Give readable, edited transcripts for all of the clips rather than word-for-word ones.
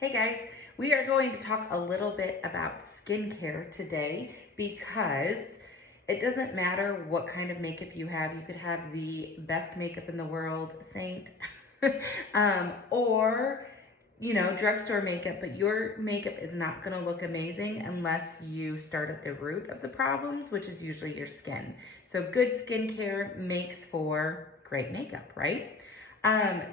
Hey guys, we are going to talk a little bit about skincare today because it doesn't matter what kind of makeup you have. You could have the best makeup in the world, Seint, or drugstore makeup, but your makeup is not going to look amazing unless you start at the root of the problems, which is usually your skin. So good skincare makes for great makeup, right?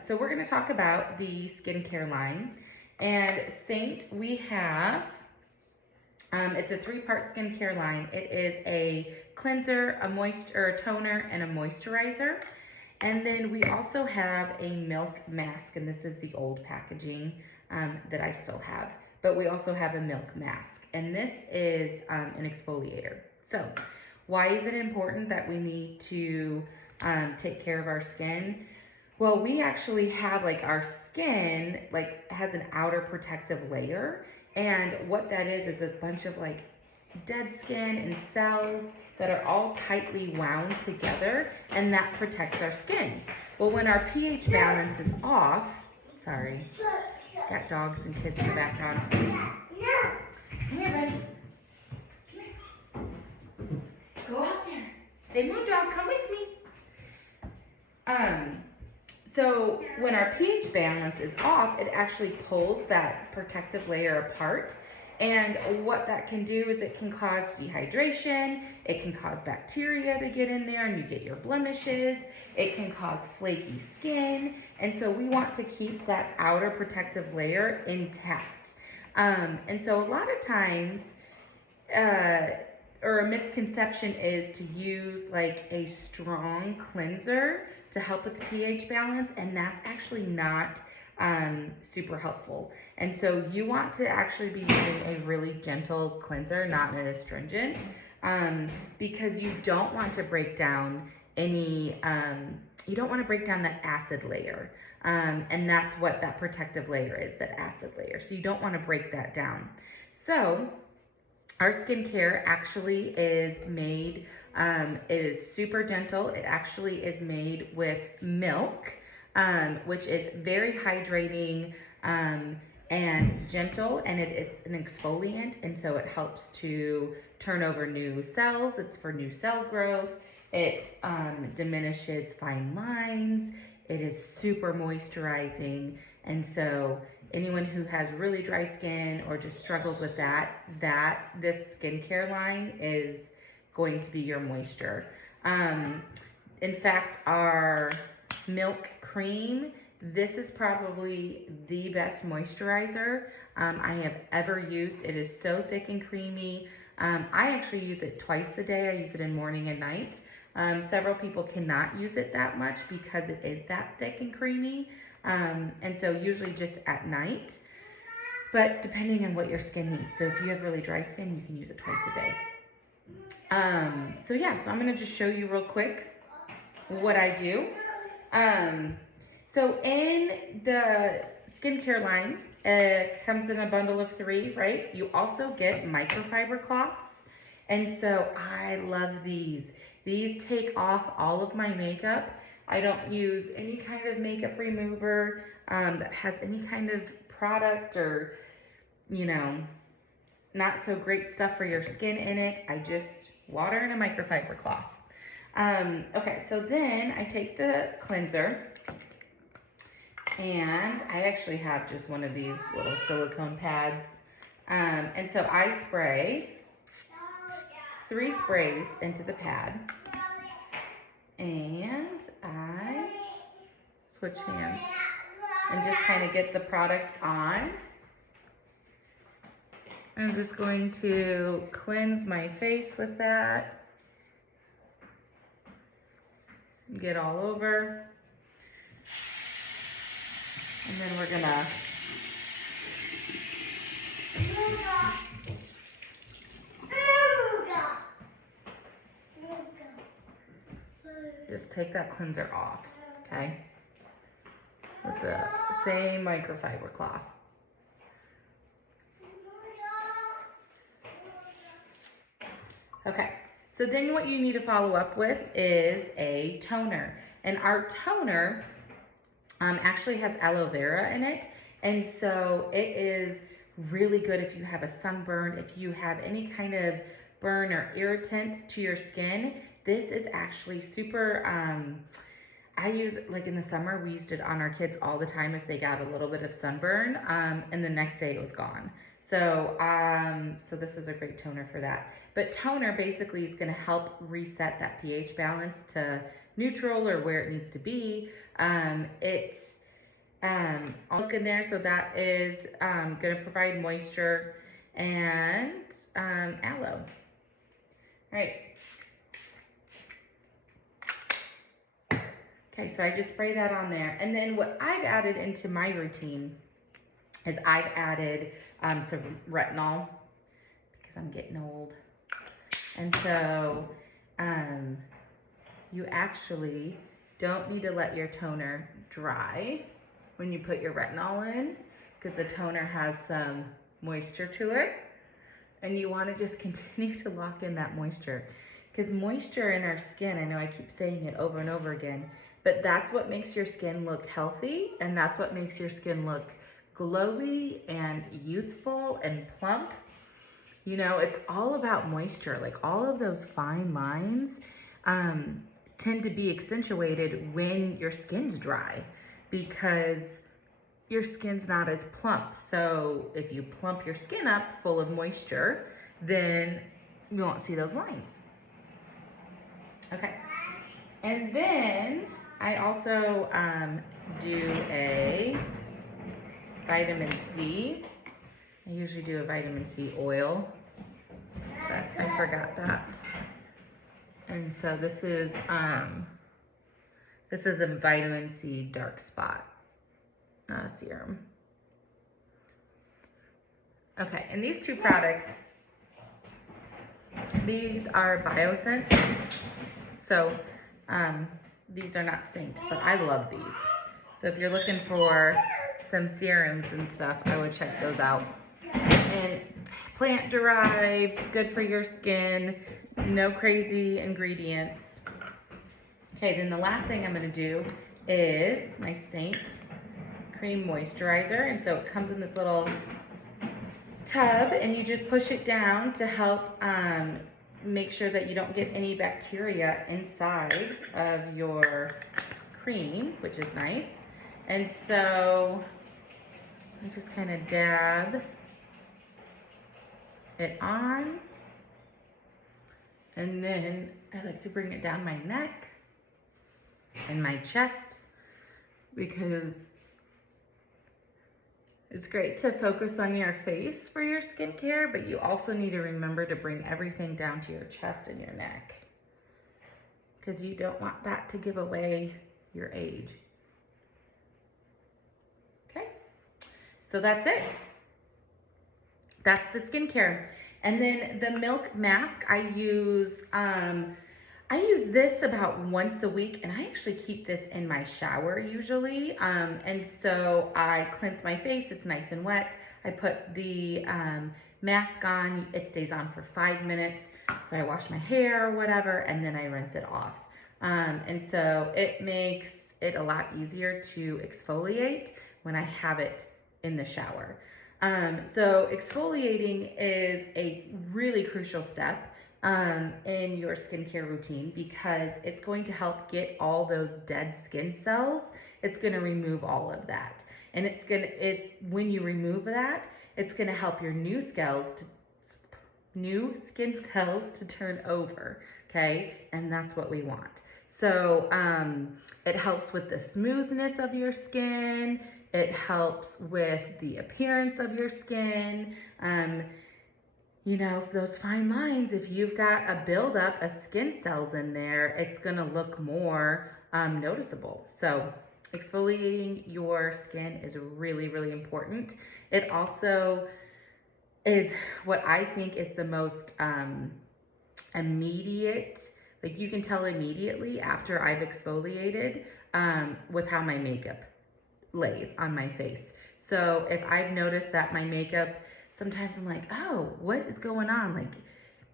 So we're going to talk about the skincare line. And Seint, we have, it's a 3-part skincare line. It is a cleanser, a toner, and a moisturizer. And then we also have a milk mask, and this is the old packaging that I still have. But we also have a milk mask, and this is an exfoliator. So why is it important that we need to take care of our skin? Well, we actually have our skin has an outer protective layer, and what that is a bunch of dead skin and cells that are all tightly wound together, and that protects our skin. Well, when our pH balance is off, sorry, got dogs and kids in the background. Come here, buddy. Come here. Go out there. Say, Moon Dog, come with me. So when our pH balance is off, it actually pulls that protective layer apart. And what that can do is it can cause dehydration, it can cause bacteria to get in there and you get your blemishes, it can cause flaky skin. And so we want to keep that outer protective layer intact. And so a lot of times, or a misconception is to use a strong cleanser to help with the pH balance, and that's actually not super helpful. And so you want to actually be using a really gentle cleanser, not an astringent, because you don't want to break down any, you don't want to break down that acid layer. And that's what that protective layer is, that acid layer. So you don't want to break that down. So our skincare actually is made, it is super gentle. It actually is made with milk, which is very hydrating and gentle, and it's an exfoliant, and so it helps to turn over new cells. It's for new cell growth. It diminishes fine lines. It is super moisturizing, and so anyone who has really dry skin or just struggles with this skincare line is going to be your moisture. In fact, our milk cream, this is probably the best moisturizer I have ever used. It is so thick and creamy. I actually use it twice a day. I use it in morning and night. Several people cannot use it that much because it is that thick and creamy. And so usually just at night, but depending on what your skin needs. So if you have really dry skin, you can use it twice a day. So I'm gonna just show you real quick what I do. So in the skincare line, it comes in a bundle of 3, right? You also get microfiber cloths. And so I love these. These take off all of my makeup. I don't use any kind of makeup remover that has any kind of product or, not so great stuff for your skin in it. I just water in a microfiber cloth. Okay, so then I take the cleanser, and I actually have just one of these little silicone pads. And so I spray 3 sprays into the pad, and I switch hands and just kind of get the product on. I'm just going to cleanse my face with that. Get all over. And then we're gonna just take that cleanser off, okay? With the same microfiber cloth. Okay, so then what you need to follow up with is a toner. And our toner actually has aloe vera in it, And so it is really good if you have a sunburn, if you have any kind of burn or irritant to your skin. This is actually super, I use, like in the summer, we used it on our kids all the time if they got a little bit of sunburn, and the next day it was gone. So, so this is a great toner for that. But toner basically is gonna help reset that pH balance to neutral or where it needs to be. I'll look in there, so that is gonna provide moisture and aloe. All right. Okay, so I just spray that on there. And then what I've added into my routine is I've added some retinol because I'm getting old. And so you actually don't need to let your toner dry when you put your retinol in, because the toner has some moisture to it. And you want to just continue to lock in that moisture, because moisture in our skin, I know I keep saying it over and over again, but that's what makes your skin look healthy, and that's what makes your skin look glowy and youthful and plump. You know, it's all about moisture. Like all of those fine lines tend to be accentuated when your skin's dry, because your skin's not as plump. So if you plump your skin up full of moisture, then you won't see those lines. Okay. And then I also do a vitamin C. I usually do a vitamin C oil, but I forgot that. And so this is a vitamin C dark spot serum. Okay, and these two products, these are Seint. So these are not Seint, but I love these. So if you're looking for some serums and stuff, I would check those out. And plant derived, good for your skin, no crazy ingredients. Okay, then the last thing I'm gonna do is my Seint Cream Moisturizer. And so it comes in this little tub, and you just push it down to help make sure that you don't get any bacteria inside of your cream, which is nice. And so I just kind of dab it on, and then I like to bring it down my neck and my chest, because it's great to focus on your face for your skincare, but you also need to remember to bring everything down to your chest and your neck, because you don't want that to give away your age. Okay, so that's it. That's the skincare. And then the milk mask, I use this about once a week, and I actually keep this in my shower usually. And so I cleanse my face, it's nice and wet. I put the mask on, it stays on for 5 minutes. So I wash my hair or whatever, and then I rinse it off. And so it makes it a lot easier to exfoliate when I have it in the shower. So exfoliating is a really crucial step in your skincare routine, because it's going to help get all those dead skin cells. It's going to remove all of that. And when you remove that, it's going to help your new skin cells to turn over. Okay. And that's what we want. So, it helps with the smoothness of your skin. It helps with the appearance of your skin. You know, those fine lines, if you've got a buildup of skin cells in there, it's gonna look more noticeable. So exfoliating your skin is really, really important. It also is what I think is the most immediate, like you can tell immediately after I've exfoliated with how my makeup lays on my face. So if I've noticed that my makeup, sometimes I'm like, oh, what is going on? Like,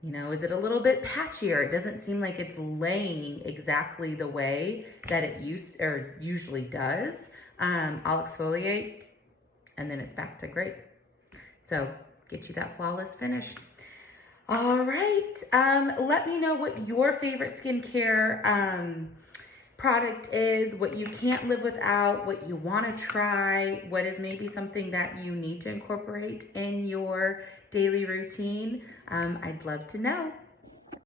you know, is it a little bit patchier? It doesn't seem like it's laying exactly the way that it usually does. I'll exfoliate, and then it's back to great. So get you that flawless finish. All right, let me know what your favorite skincare product is, what you can't live without, what you want to try, what is maybe something that you need to incorporate in your daily routine. I'd love to know.